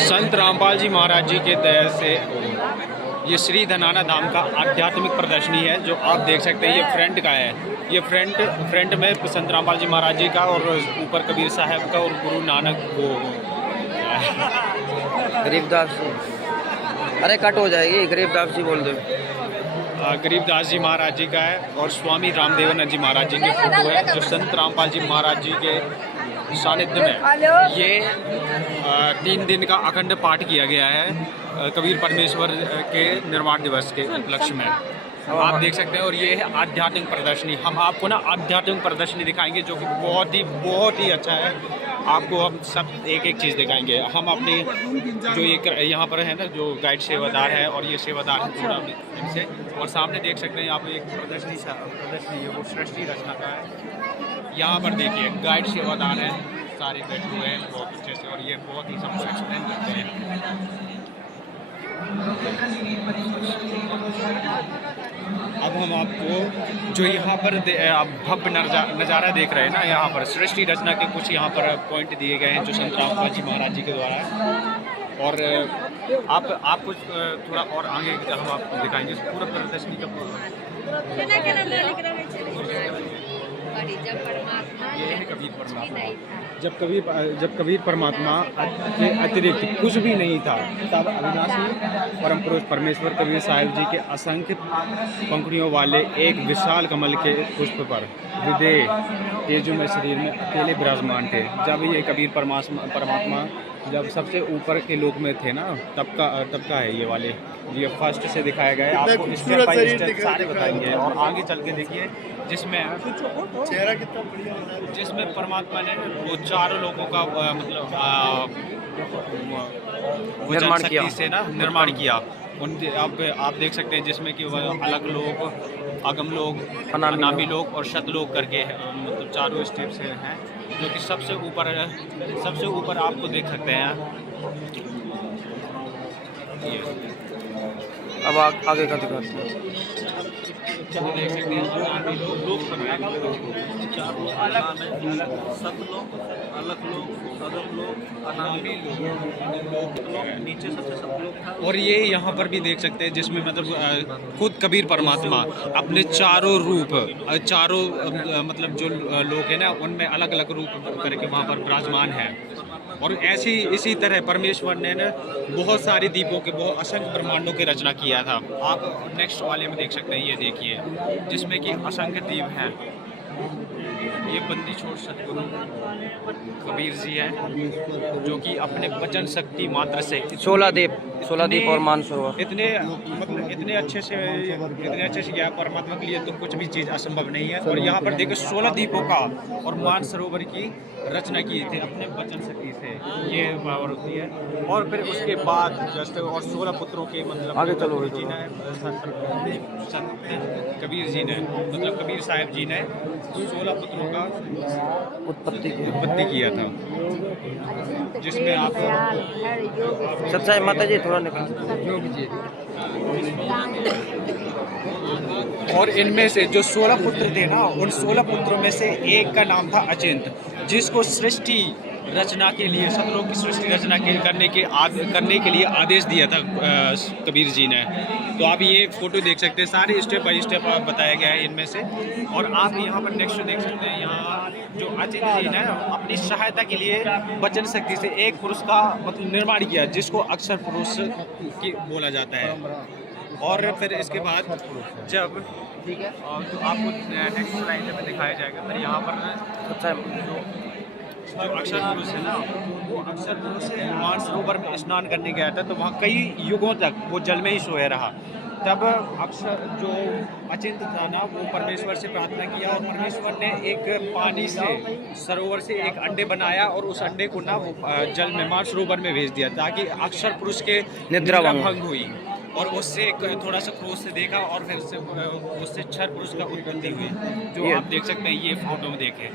संत रामपाल जी महाराज जी के दया से ये श्री धनाना धाम का आध्यात्मिक प्रदर्शनी है जो आप देख सकते हैं। ये फ्रंट का है, ये फ्रंट में संत रामपाल जी महाराज जी का और ऊपर कबीर साहब का और गुरु नानक को गरीबदास जी, अरे कट हो जाएगी, गरीबदास जी बोल दो। गरीबदास जी महाराज जी का है और स्वामी रामदेवानंद जी महाराज जी की फोटो है जो संत रामपाल जी महाराज जी के सानिध्य में ये 3 दिन का अखंड पाठ किया गया है कबीर परमेश्वर के निर्वाण दिवस के उपलक्ष्य में। आप देख सकते हैं। और ये है आध्यात्मिक प्रदर्शनी। हम आपको ना आध्यात्मिक प्रदर्शनी दिखाएंगे जो कि बहुत ही अच्छा है। आपको हम सब एक चीज़ दिखाएंगे। हम अपनी जो ये यहाँ पर है ना जो गाइड सेवादार है और ये सेवादार है थोड़ा इनसे, और सामने देख सकते हैं यहाँ पर एक प्रदर्शनी है वो सृष्टि रचना का है। यहाँ पर देखिए गाइड सेवादार हैं, सारे बैठे हुए हैं बहुत अच्छे से और ये बहुत ही सबको एक्सप्लेन करते हैं। अब हम आपको जो यहाँ पर आप भव्य नज़ारा देख रहे हैं ना, यहाँ पर सृष्टि रचना के कुछ यहाँ पर पॉइंट दिए गए हैं जो संत रामपाल जी महाराज जी के द्वारा है। और आप कुछ थोड़ा और आगे हम आपको दिखाएंगे पूरा प्रदर्शनी का ये है कबीर परमात्मा। जब कबीर परमात्मा के अतिरिक्त कुछ भी नहीं था तब अविनाशी परम पुरुष परमेश्वर कबीर साहिब जी के असंख्य पंखुड़ियों वाले एक विशाल कमल के पुष्प पर विदेह तेजोमय शरीर में अकेले विराजमान थे। जब ये कबीर परमात्मा जब सबसे ऊपर के लोक में थे ना तब का है ये वाले, ये फर्स्ट से दिखाया गया है। आपको स्टेप बाय स्टेप सारे बताएंगे और आगे चल के देखिए जिसमें चेहरा कितना बढ़िया, जिसमें परमात्मा ने वो चारों लोगों का मतलब निर्माण किया से ना निर्माण किया। उन आप देख सकते हैं जिसमें कि अलग लोग, अगम लोग, अनामी लोग और शत लोग करके मतलब चारों स्टेप से हैं जो कि सबसे ऊपर आपको देख सकते हैं। अब आगे का दिखाते हैं। देख सकते हैं और ये यहाँ पर भी देख सकते हैं जिसमें मतलब खुद कबीर परमात्मा अपने चारों रूप मतलब जो लोग हैं ना उनमें अलग अलग रूप करके वहाँ पर विराजमान है। और इसी तरह परमेश्वर ने ना बहुत सारे दीपों के बहुत असंख्य ब्रह्मांडों की रचना किया था। आप नेक्स्ट वाले में देख सकते हैं, ये देखिए जिसमें कि असंख्य दीप हैं। ये बंदी छोड़ सतगुरु कबीर जी हैं जो कि अपने वचन शक्ति मात्र से 16 दीप और मानसरोवर इतने अच्छे से किया। परमात्मा के लिए तो कुछ भी चीज़ असंभव नहीं है। और यहाँ पर देखो 16 दीपों का और मानसरोवर की रचना की थी अपने वचन शक्ति से, ये पावर होती है। और फिर उसके बाद जस्ट और 16 पुत्रों के मतलब आगे चलो जी ने कबीर जी ने मतलब कबीर साहब जी ने 16 पुत्रों का उत्पत्ति किया था जिसमें आप सच्चाई माता जी थोड़ा निकाल। और इनमें से जो 16 पुत्र थे ना उन 16 पुत्रों में से एक का नाम था अचिंत, जिसको सृष्टि रचना के लिए सतलोक की सृष्टि रचना करने के लिए आदेश दिया था कबीर जी ने। तो आप ये फोटो देख सकते हैं, सारे स्टेप बाय स्टेप बताया गया है इनमें से। और आप यहाँ पर नेक्स्ट देख सकते हैं, यहाँ जो अचिंत जी ने अपनी सहायता के लिए वचन शक्ति से एक पुरुष का मतलब निर्माण किया जिसको अक्षर पुरुष की बोला जाता है। और फिर इसके बाद जब ठीक है तो आपको नेक्स्ट स्लाइड में दिखाया जाएगा। फिर यहाँ पर जो अक्षर पुरुष है ना वो अक्षर पुरुष मानसरोवर में स्नान करने गया था, तो वहाँ कई युगों तक वो जल में ही सोया रहा। तब अक्षर जो अचिंत था ना वो परमेश्वर से प्रार्थना किया और परमेश्वर ने एक पानी से सरोवर से एक अंडे बनाया और उस अंडे को ना वो जल में मानसरोवर में भेज दिया ताकि अक्षर पुरुष के निद्रा भंग हुई। और उससे थोड़ा सा क्रोध से देखा और फिर उससे क्षर पुरुष का उत्पत्ति हुई जो आप देख सकते हैं। ये फोटो में देखें,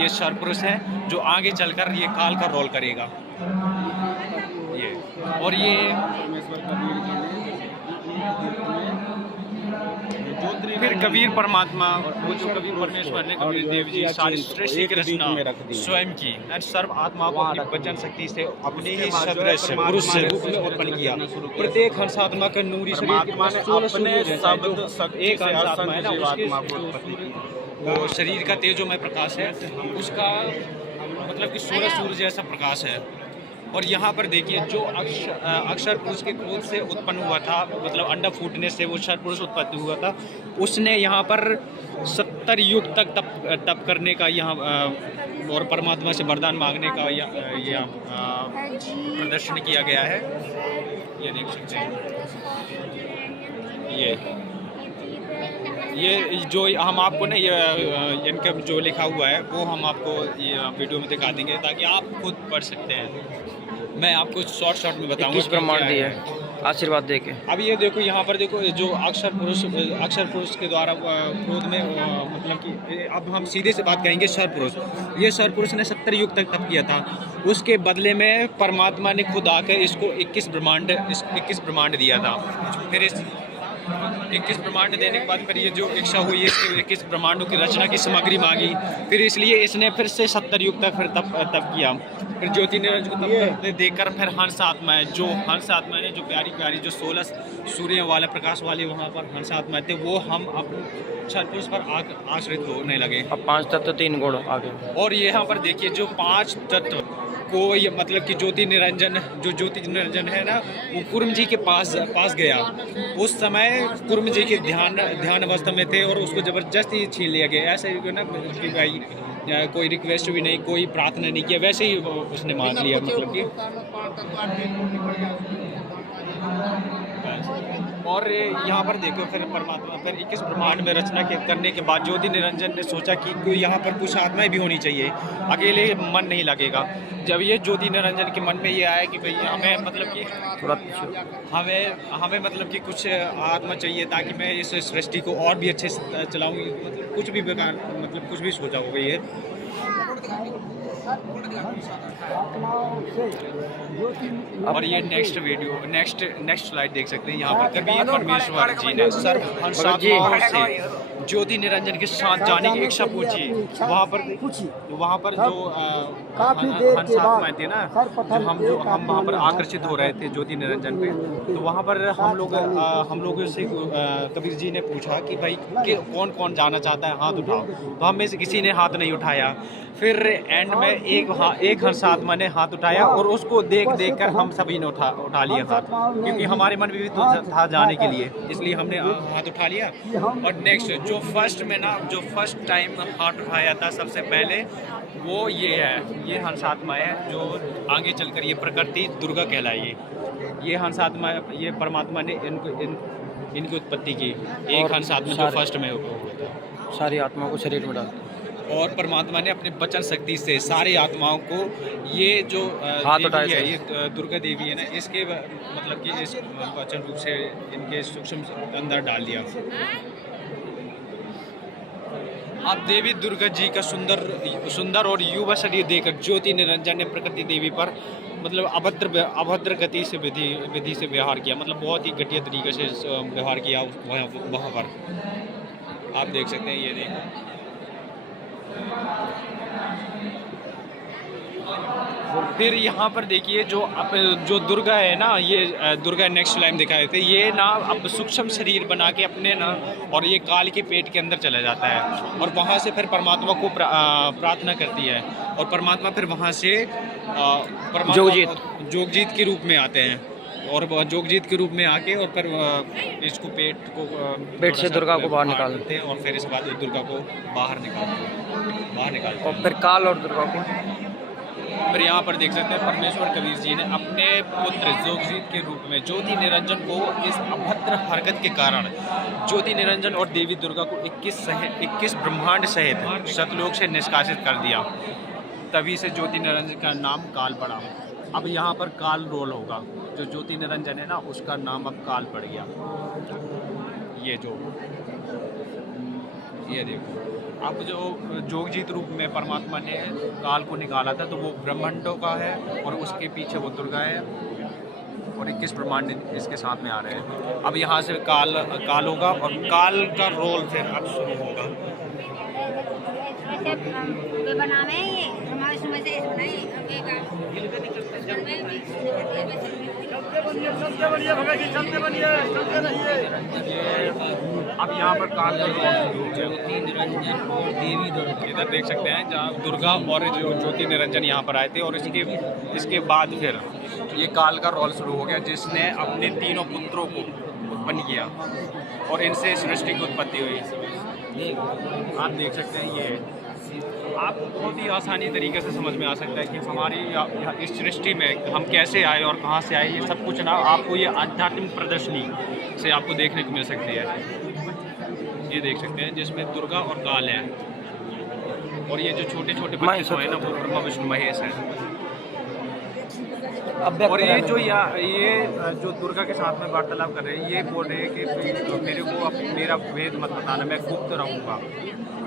ये क्षर पुरुष है जो आगे चलकर ये काल का रोल करेगा। ये और ये फिर कबीर परमात्मा, वो जो कबीर परमेश्वर ने, कबीर देव जी सारी सृष्टि की रचना स्वयं की, और सर्व आत्मा को अपनी वचन शक्ति से अपने ही सदृश पुरुष से रूप में उत्पन्न किया। प्रत्येक हंसात्मा का नूरी परमात्मा ने अपने शब्द एक हंसात्मा है ना, वो शरीर का तेजोमय प्रकाश है, उसका मतलब कि सूरज जैसा प्रकाश है। और यहाँ पर देखिए जो अक्षर पुरुष के क्रोध से उत्पन्न हुआ था, मतलब अंडा फूटने से वो अक्षर पुरुष उत्पत्ति हुआ था, उसने यहाँ पर 70 युग तक तप करने का यहाँ और परमात्मा से वरदान मांगने का यहाँ प्रदर्शन किया गया है। ये देख सकते हैं, ये जो हम आपको ना ये इनका जो लिखा हुआ है वो हम आपको ये वीडियो में दिखा देंगे ताकि आप खुद पढ़ सकते हैं। मैं आपको शॉर्ट में बताऊंगा किस प्रमाण दिया है आशीर्वाद दे के। अब ये देखो, यहाँ पर देखो जो अक्षर पुरुष के द्वारा क्रोध में मतलब कि अब हम सीधे से बात करेंगे सर पुरुष। ये सर पुरुष ने 70 युग तक तप किया था, उसके बदले में परमात्मा ने खुद आकर इसको 21 ब्रह्मांड दिया था। फिर इस 21 ब्रह्मांड देने के बाद फिर ये जो इच्छा हुई, इसके 21 ब्रह्मांडों की रचना की सामग्री मांगी, फिर इसलिए इसने फिर से 70 युग तक फिर तप किया। फिर ज्योति निरंजन को तप देकर फिर हंस आत्मा है, जो हंस आत्मा ने जो प्यारी जो 16 सूर्य वाले प्रकाश वाले वहाँ पर हंस आत्मा थे, वो हम अपने छलपुरुष पर आश्रित होने लगे। अब 5 तत्व 3 गुण आगे। और यहाँ पर देखिए जो 5 तत्व को ये मतलब कि ज्योति निरंजन है ना, वो कुर्म जी के पास गया। उस समय कुर्म जी के ध्यान अवस्था में थे और उसको जबरदस्ती छीन लिया गया। ऐसे ना कि भाई कोई रिक्वेस्ट भी नहीं, कोई प्रार्थना नहीं किया, वैसे ही उसने मान लिया। मतलब कि और यहाँ पर देखो फिर परमात्मा फिर 21 ब्रह्मांड में रचना करने के बाद ज्योति निरंजन ने सोचा कि कोई यहाँ पर कुछ आत्माएं भी होनी चाहिए, अकेले मन नहीं लगेगा। जब ये ज्योति निरंजन के मन में ये आया कि भाई हमें मतलब कि हमें मतलब कि कुछ आत्मा चाहिए ताकि मैं इस सृष्टि को और भी अच्छे से चलाऊँ, मतलब कुछ भी बेकार मतलब कुछ भी सोचा होगा ये। और ये नेक्स्ट स्लाइड देख सकते हैं। यहाँ पर कबीर परमेश्वर जी ने सर्व हंसात्माओं से ज्योति निरंजन के साथ जाने की इच्छा पूछी। वहाँ पर जो हंसात्माएं थे ना, जो हम वहाँ पर आकर्षित हो रहे थे ज्योति निरंजन पे, तो वहाँ पर हम लोगों से कबीर जी ने पूछा कि भाई कौन जाना चाहता है, हाथ उठाओ। तो हम में से किसी ने हाथ नहीं उठाया। फिर एंड में एक हंसात्मा ने हाथ उठाया और उसको देख कर हम सभी ने उठा लिया हाथ, क्योंकि हमारे मन में भी तो था जाने के लिए, इसलिए हमने हाथ उठा लिया। और नेक्स्ट जो फर्स्ट टाइम हाथ उठाया था सबसे पहले, वो ये हंसात्मा है जो आगे चलकर ये प्रकृति दुर्गा कहलाई। ये हंसात्मा, ये परमात्मा ने इनकी उत्पत्ति की। एक हंसात्मा जो फर्स्ट में हुआ था, सारी आत्माओं को शरीर में डालते, और परमात्मा ने अपने वचन शक्ति से सारी आत्माओं को ये जो हाथ देवी है, ये दुर्गा देवी है ना, इसके मतलब कि इस वचन रूप से इनके सूक्ष्म अंदर डाल दिया। अब देवी दुर्गा जी का सुंदर और युवा शरीर देकर ज्योति निरंजन ने प्रकृति देवी पर मतलब अभद्र गति से विधि से व्यवहार किया, मतलब बहुत ही घटिया तरीके से व्यवहार किया वहाँ पर। आप देख सकते हैं, ये देखो। फिर यहाँ पर देखिए जो दुर्गा है ना, ये दुर्गा नेक्स्ट लाइन दिखाए थे, ये ना अब सूक्ष्म शरीर बना के अपने ना, और ये काल के पेट के अंदर चला जाता है और वहाँ से फिर परमात्मा को प्रार्थना करती है, और परमात्मा फिर वहाँ से जोगजीत के रूप में आते हैं, और जोगजीत के रूप में आके और फिर इसको पेट से दुर्गा को बाहर निकालते हैं, और फिर इसके बाद दुर्गा को बाहर निकालते हैं, और फिर काल और दुर्गा को फिर यहाँ पर देख सकते हैं परमेश्वर कबीर जी ने अपने पुत्र जोगजीत के रूप में ज्योति निरंजन को इस अभद्र हरकत के कारण ज्योति निरंजन और देवी दुर्गा को 21 ब्रह्मांड सहित सतलोक से निष्कासित कर दिया। तभी से ज्योति निरंजन का नाम काल पड़ा। अब यहाँ पर काल रोल होगा, जो ज्योति निरंजन है ना, उसका नाम अब काल पड़ गया। ये देखो, अब जो जोगजीत रूप में परमात्मा ने काल को निकाला था, तो वो ब्रह्मांडों का है और उसके पीछे वो दुर्गा है। और 21 ब्रह्मांड इसके साथ में आ रहे हैं। अब यहाँ से काल होगा और काल का रोल फिर अब शुरू होगा। बनावे ये हमारे समय से बनाई अब यहाँ पर काल का रोल शुरू हो गया। इधर देख सकते हैं जहाँ दुर्गा और जो ज्योति निरंजन यहाँ पर आए थे और इसके बाद फिर ये काल का रोल शुरू हो गया, जिसने अपने तीनों पुत्रों को उत्पन्न किया और इनसे सृष्टि की उत्पत्ति हुई। आप देख सकते हैं ये आप बहुत ही आसानी तरीके से समझ में आ सकता है कि हमारी इस सृष्टि में हम कैसे आए और कहाँ से आए। ये सब कुछ ना आपको ये आध्यात्मिक प्रदर्शनी से आपको देखने को मिल सकती है। ये देख सकते हैं जिसमें दुर्गा और काल है और ये जो छोटे छोटे बच्चे हैं ना वो ब्रह्मा विष्णु महेश हैं। और ये जो दुर्गा के साथ में वार्तालाप कर रहे हैं, ये बोल रहे हैं कि मेरे को मेरा भेद मत बताना, मैं गुप्त रहूँगा।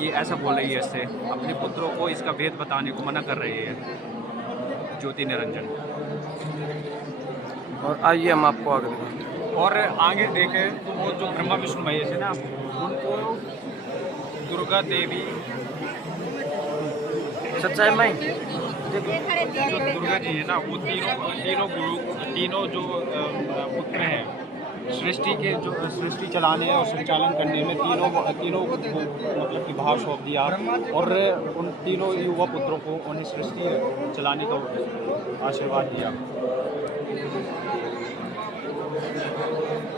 ये ऐसा बोल रही है, इससे अपने पुत्रों को इसका भेद बताने को मना कर रही है ज्योति निरंजन। और आइए हम आपको आगे दिखाएं। और आगे देखें तो वो जो ब्रह्मा विष्णु महेश है ना, उनको दुर्गा देवी सच्चाई में जो दुर्गा जी है ना, वो तीनों जो पुत्र हैं सृष्टि के, जो सृष्टि चलाने और संचालन करने में तीनों को मतलब कि भाव सौंप दिया और उन तीनों युवा पुत्रों को उन्हें सृष्टि चलाने का आशीर्वाद दिया।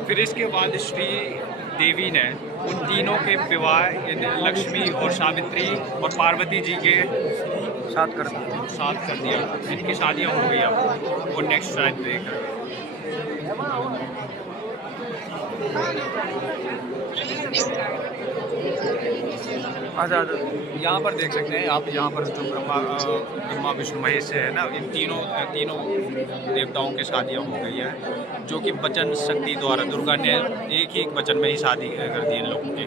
फिर इसके बाद श्री देवी ने उन तीनों के विवाह लक्ष्मी और सावित्री और पार्वती जी के साथ कर दिया। इनकी शादियाँ हो गई। अब वो नेक्स्ट शायद देख रहे हैं। यहाँ पर देख सकते हैं आप, यहाँ पर जो ब्रह्मा विष्णु महेश है ना, इन तीनों देवताओं की शादियाँ हो गई है, जो कि वचन शक्ति द्वारा दुर्गा ने एक ही वचन में ही शादी कर दी इन लोगों की,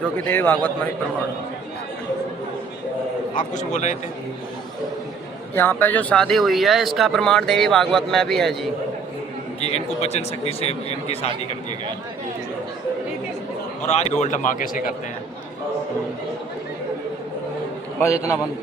जो कि देवी भागवत में प्रमाण। आप कुछ बोल रहे थे? यहाँ पे जो शादी हुई है इसका प्रमाण देवी भागवत में भी है जी, कि इनको वचन शक्ति से इनकी शादी कर दी गई और आज ढोल धमाके से करते हैं। बस इतना बंद।